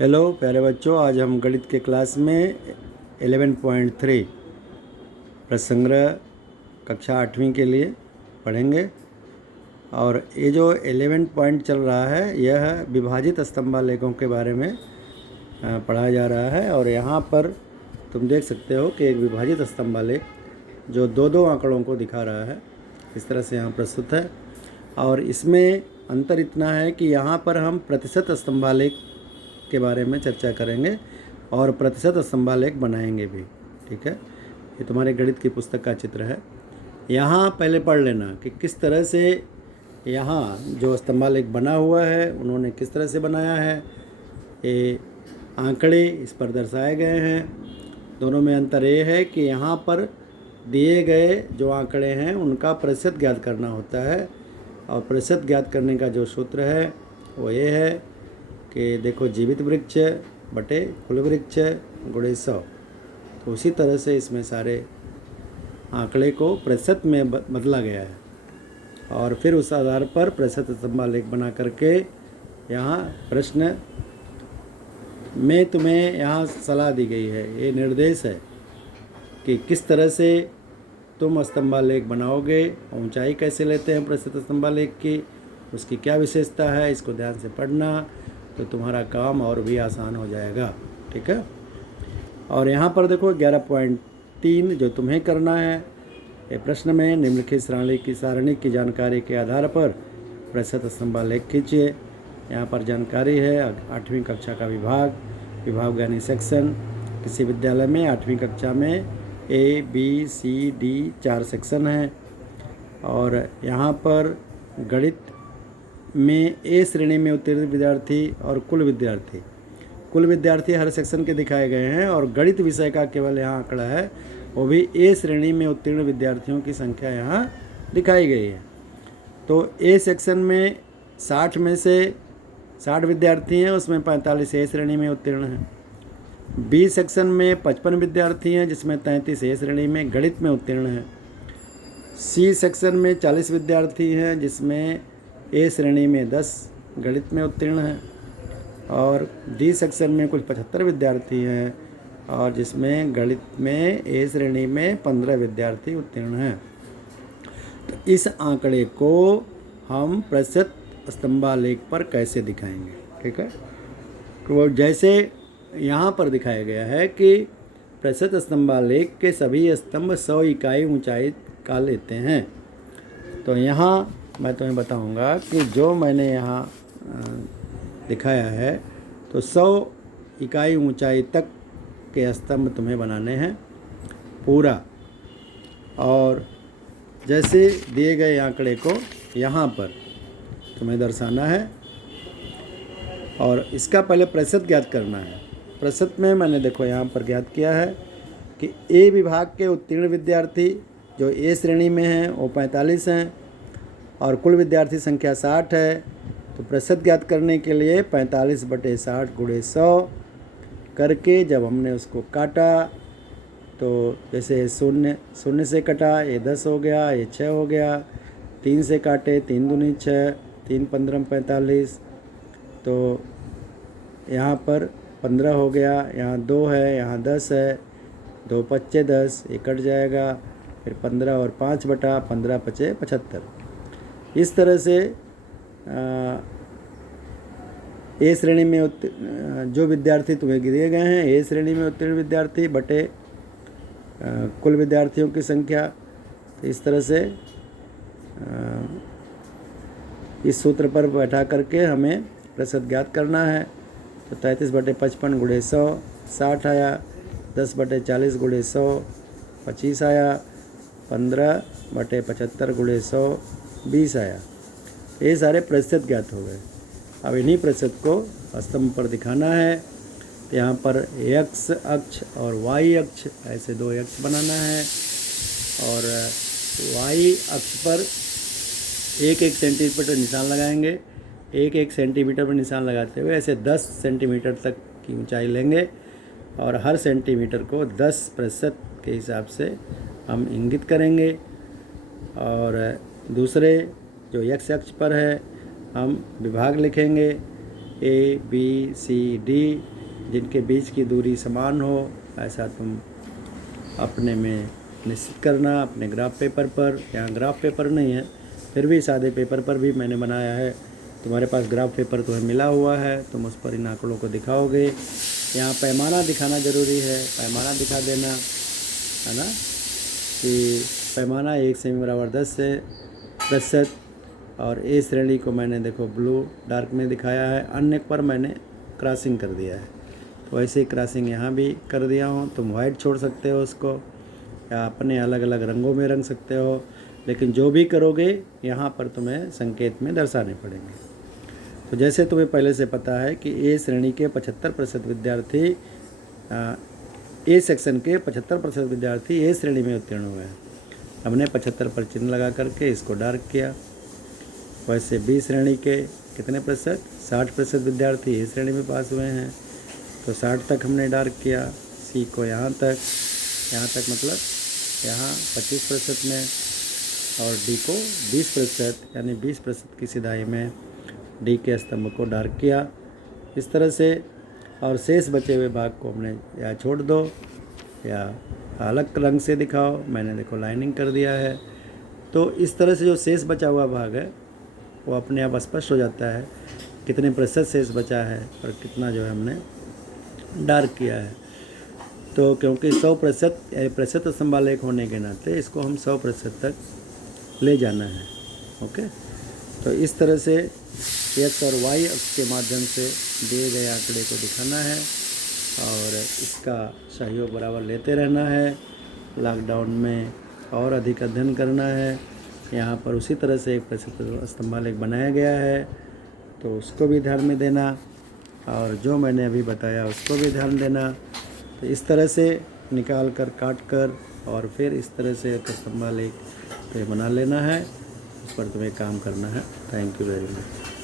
Hello प्यारे बच्चों, आज हम गणित के क्लास में 11.3 प्रसंग्रह कक्षा 8वीं के लिए पढ़ेंगे। और ये जो 11 पॉइंट चल रहा है यह विभाजित स्तंभालेखों के बारे में पढ़ाया जा रहा है। और यहाँ पर तुम देख सकते हो कि एक विभाजित स्तंभालेख जो दो आंकड़ों को दिखा रहा है, इस तरह से यहाँ प्रस्तुत है। और इसमें अंतर इतना है कि यहाँ पर हम प्रतिशत स्तंभालेख के बारे में चर्चा करेंगे और प्रतिशत स्तंभालेख बनाएंगे भी। ठीक है, ये तुम्हारे गणित की पुस्तक का चित्र है। यहाँ पहले पढ़ लेना कि किस तरह से यहाँ जो स्तंभालेख बना हुआ है उन्होंने किस तरह से बनाया है। ये आंकड़े इस पर दर्शाए गए हैं। दोनों में अंतर ये है कि यहाँ पर दिए गए जो आंकड़े हैं उनका प्रतिशत ज्ञात करना होता है, और प्रतिशत ज्ञात करने का जो सूत्र है वो ये है कि देखो, जीवित वृक्ष बटे कुल वृक्ष गुणे 100। तो उसी तरह से इसमें सारे आंकड़े को प्रतिशत में बदला गया है, और फिर उस आधार पर प्रतिशत स्तंभालेख बना करके यहाँ प्रश्न में तुम्हें यहाँ सलाह दी गई है, ये निर्देश है कि किस तरह से तुम स्तंभालेख बनाओगे, ऊंचाई कैसे लेते हैं प्रतिशत स्तंभालेख की, उसकी क्या विशेषता है, इसको ध्यान से पढ़ना तो तुम्हारा काम और भी आसान हो जाएगा। ठीक है, और यहाँ पर देखो 11.3 जो तुम्हें करना है, ये प्रश्न में निम्नलिखित सारणी की जानकारी के आधार पर प्रतिशत स्तंभालेख खींचिए। यहाँ पर जानकारी है 8वीं कक्षा का विभाग यानी सेक्शन। किसी विद्यालय में 8वीं कक्षा में ABCD 4 सेक्शन हैं, और यहाँ पर गणित में A श्रेणी में उत्तीर्ण विद्यार्थी और कुल विद्यार्थी हर सेक्शन के दिखाए गए हैं, और गणित विषय का केवल यहाँ आंकड़ा है, वो भी A श्रेणी में उत्तीर्ण विद्यार्थियों की संख्या यहाँ दिखाई गई है। तो A सेक्शन में 60 में से 60 विद्यार्थी हैं, उसमें 45 A श्रेणी में उत्तीर्ण हैं। B सेक्शन में 55 विद्यार्थी हैं, जिसमें 33 A श्रेणी में गणित में उत्तीर्ण हैं। C सेक्शन में 40 विद्यार्थी हैं, जिसमें A श्रेणी में 10 गणित में उत्तीर्ण हैं, और D सेक्शन में कुल 75 विद्यार्थी हैं, और जिसमें गणित में A श्रेणी में 15 विद्यार्थी उत्तीर्ण हैं। तो इस आंकड़े को हम प्रतिशत स्तंभालेख पर कैसे दिखाएंगे? ठीक है, तो जैसे यहाँ पर दिखाया गया है कि प्रतिशत स्तंभालेख के सभी स्तंभ 100 इकाई ऊंचाई का लेते हैं। तो यहाँ मैं तुम्हें बताऊंगा कि जो मैंने यहाँ दिखाया है तो 100 इकाई ऊंचाई तक के स्तंभ तुम्हें बनाने हैं पूरा। और जैसे दिए गए आंकड़े को यहाँ पर तुम्हें दर्शाना है, और इसका पहले प्रतिशत ज्ञात करना है। प्रतिशत में मैंने देखो यहाँ पर ज्ञात किया है कि A विभाग के उत्तीर्ण विद्यार्थी जो A श्रेणी में हैं वो 45 हैं, और कुल विद्यार्थी संख्या 60 है। तो प्रतिशत ज्ञात करने के लिए 45 बटे 60 गुणे 100 करके जब हमने उसको काटा, तो जैसे शून्य से कटा, ये 10 हो गया, ये 6 हो गया। 3 से काटे, 3 दूनी 6, 3 15 45, तो यहाँ पर 15 हो गया, यहाँ 2 है, यहाँ 10 है, 2 पच्चे 10, ये कट जाएगा, फिर 15 और 5 बटा 15 पचे 75। इस तरह से A श्रेणी में जो विद्यार्थी तुम्हें दिए गए हैं, A श्रेणी में उत्तीर्ण विद्यार्थी बटे कुल विद्यार्थियों की संख्या। तो इस तरह से इस सूत्र पर बैठा करके हमें प्रतिशत ज्ञात करना है। तो 33 बटे 55 गुणे 100 60 आया, 10 बटे 40 गुणे 100 25 आया, 15 बटे 75 गुणे 100 20 आया। ये सारे प्रतिशत ज्ञात हो गए। अब इन्हीं प्रतिशत को स्तंभ पर दिखाना है। तो यहाँ पर X अक्ष और Y अक्ष, ऐसे 2 अक्ष बनाना है, और Y अक्ष पर 1-1 सेंटीमीटर निशान लगाएंगे। 1-1 सेंटीमीटर पर निशान लगाते हुए ऐसे 10 सेंटीमीटर तक की ऊंचाई लेंगे, और हर सेंटीमीटर को 10% के हिसाब से हम इंगित करेंगे। और दूसरे जो X अक्ष पर है हम विभाग लिखेंगे, ABCD जिनके बीच की दूरी समान हो, ऐसा तुम अपने में निश्चित करना अपने ग्राफ पेपर पर। यहाँ ग्राफ पेपर नहीं है, फिर भी सादे पेपर पर भी मैंने बनाया है। तुम्हारे पास ग्राफ पेपर तुम्हें मिला हुआ है, तुम उस पर इन आंकड़ों को दिखाओगे। यहाँ पैमाना दिखाना ज़रूरी है, पैमाना दिखा देना, है ना, कि पैमाना 1 सेमी बराबर 10 प्रतिशत। और ए श्रेणी को मैंने देखो ब्लू डार्क में दिखाया है, अन्य पर मैंने क्रॉसिंग कर दिया है। तो ऐसे ही क्रॉसिंग यहाँ भी कर दिया हूँ। तुम वाइट छोड़ सकते हो उसको, या अपने अलग अलग रंगों में रंग सकते हो, लेकिन जो भी करोगे यहाँ पर तुम्हें संकेत में दर्शाने पड़ेंगे। तो जैसे तुम्हें पहले से पता है कि ए श्रेणी के 75% विद्यार्थी ए सेक्शन के 75% विद्यार्थी ए श्रेणी में उत्तीर्ण हुए हैं। हमने 75 पर चिन्ह लगा करके इसको डार्क किया। वैसे बी श्रेणी के कितने प्रतिशत, 60% विद्यार्थी ए श्रेणी में पास हुए हैं, तो 60 तक हमने डार्क किया। सी को यहाँ तक मतलब यहाँ 25% में, और डी को 20% यानी 20% की सिधाई में डी के स्तंभ को डार्क किया इस तरह से। और शेष बचे हुए भाग को हमने या छोड़ दो या अलग रंग से दिखाओ। मैंने देखो लाइनिंग कर दिया है। तो इस तरह से जो शेष बचा हुआ भाग है वो अपने आप स्पष्ट हो जाता है कितने प्रतिशत शेष बचा है और कितना जो है हमने डार्क किया है। तो क्योंकि 100% स्तंभालेख होने के नाते इसको हम 100% तक ले जाना है। ओके, तो इस तरह से एक्स और वाई अक्ष के माध्यम से दिए गए आंकड़े को दिखाना है और इसका सहयोग बराबर लेते रहना है। लॉकडाउन में और अधिक अध्ययन करना है। यहाँ पर उसी तरह से एक प्रतिशत स्तंभालेख बनाया गया है, तो उसको भी ध्यान में देना, और जो मैंने अभी बताया उसको भी ध्यान देना। तो इस तरह से निकाल कर काट कर और फिर इस तरह से एक स्तंभालेख बना लेना है। उस पर तुम्हें काम करना है। Thank you very much.